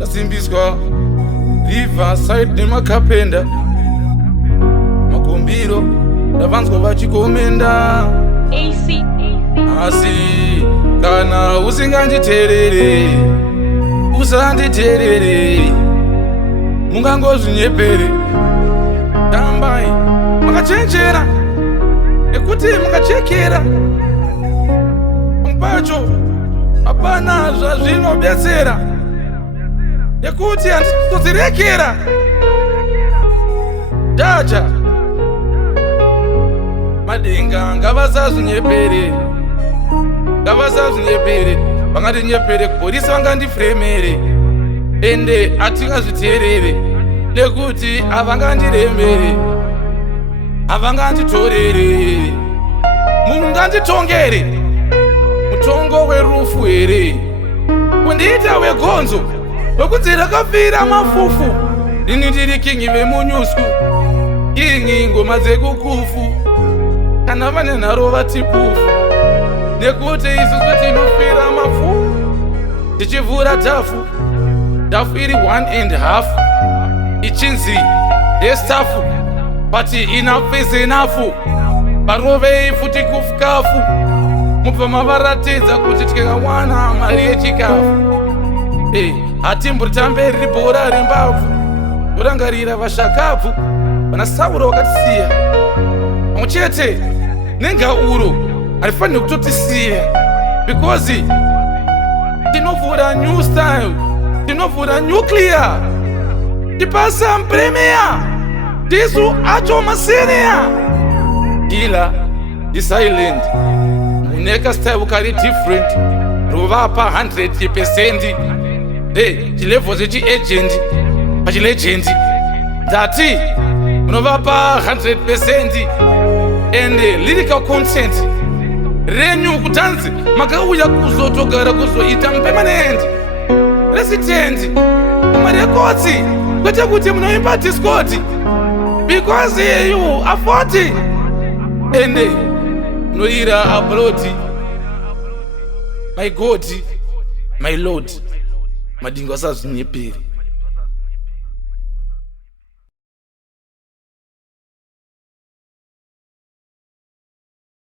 ndasimbiswa Riverside nemakapenda makumbiro ndavanzwa vachikomenda asi kana usinganditerere usanditerere mungangozvinyepere tambai makachenjera nekuti makachekera pacho hapana zvazvinobetsera nekuti handitodzirekera jaja madenga ngavasazvinyepere vangatinyepere polisi vangandifremere ende hatingazviteerere nekuti havangandiremere havanganditorere munganditongere mutongo werufu here kundiita wegonzo wekuti rakafira mafufu ini ndiri kingi vemunyusku kingi ngoma dzekukufu kana vane nharo vatipufu nekuti isusu tinofira mafufu tichivhura dhafu iri 1.5 ichinzi ndestafu pati enough is enough parovei futi kufukafu mubva mavaratidza kuti tikawana mari yechikafu hatimboritambe riri bhora rembavhu torangarira vashakabvu vanasauro vakatisiya pamwe chete nengauro harifaniri kutotisiya because tinovhura new style tinovhura nuclear tipasa premier tisu acho masenior ila isilent muneka style kari different rovapa 100% chilevel chechiagent pachilegend ndati munovapa 100% and lyrical content renyu kutanzi makauya kuzotogara kuzoita permanent resident mumarekodzi kwete kuti munoimba discord because you afford and munoira upload my god my lord madingo asazvinyepere